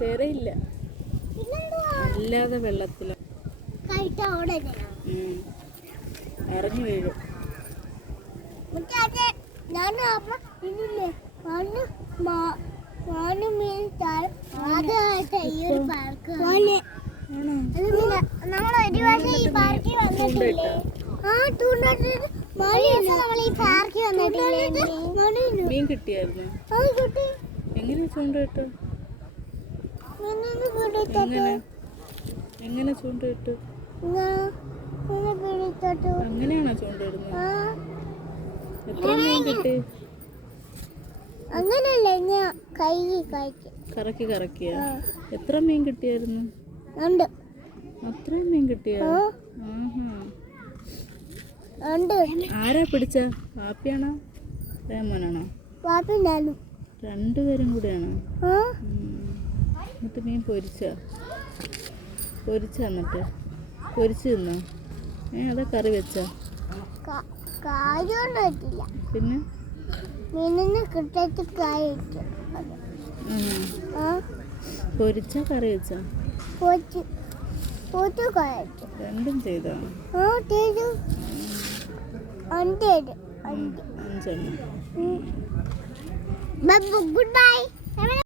തിരയില്ല, അല്ലാതെ വെള്ളത്തിലും ഇറങ്ങി വീഴും. മീൻ കിട്ടിയായിരുന്നു? എങ്ങനെ ചൂണ്ടയിട്ട്? എങ്ങനെ ചൂണ്ടയിട്ട്? അങ്ങനെയാണോ ചൂണ്ടയിടുന്നത്? എത്ര മീൻ കിട്ടി? അങ്ങനല്ല, കറക്കി കറക്കിയ. എത്ര മീൻ കിട്ടിയായിരുന്നു? അത്രയും മീൻ കിട്ടിയ? ആരാ പിടിച്ച? പാപ്പിയാണോ രേമോനാണോ? രണ്ടുപേരും കൂടെയാണോ? എന്നിട്ട് മീൻ പൊരിച്ച എന്നിട്ട് പൊരിച്ചു തിന്നോ? അതാ കറി വെച്ച? പിന്നെ പൊരിച്ച കറി വെച്ച? രണ്ടും ചെയ്തോ? 5 Goodbye.